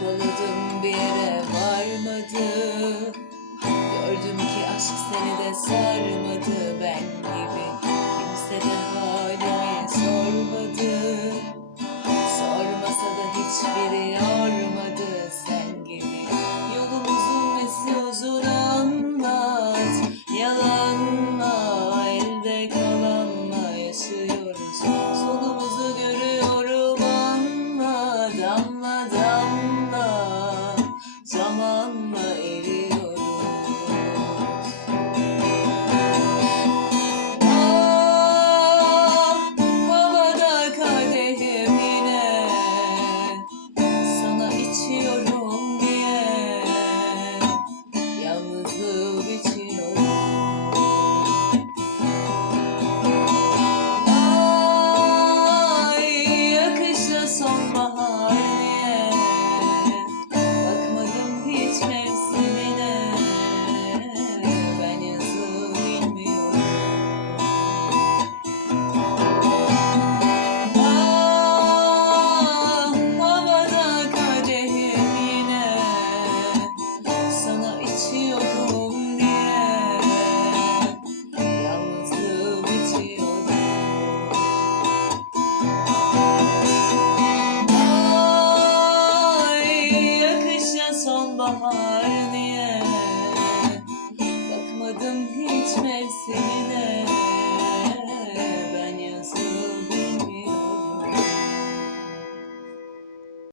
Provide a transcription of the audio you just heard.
çabaladım bir yere varmadı. Gördüm ki aşk seni de sarmadı. Ben gibi Kimse de halimi sormadı. Sormasa da hiçbiri yormadı. Sen gibi Yolum uzun ve uzun anlat. Yalan Zaman my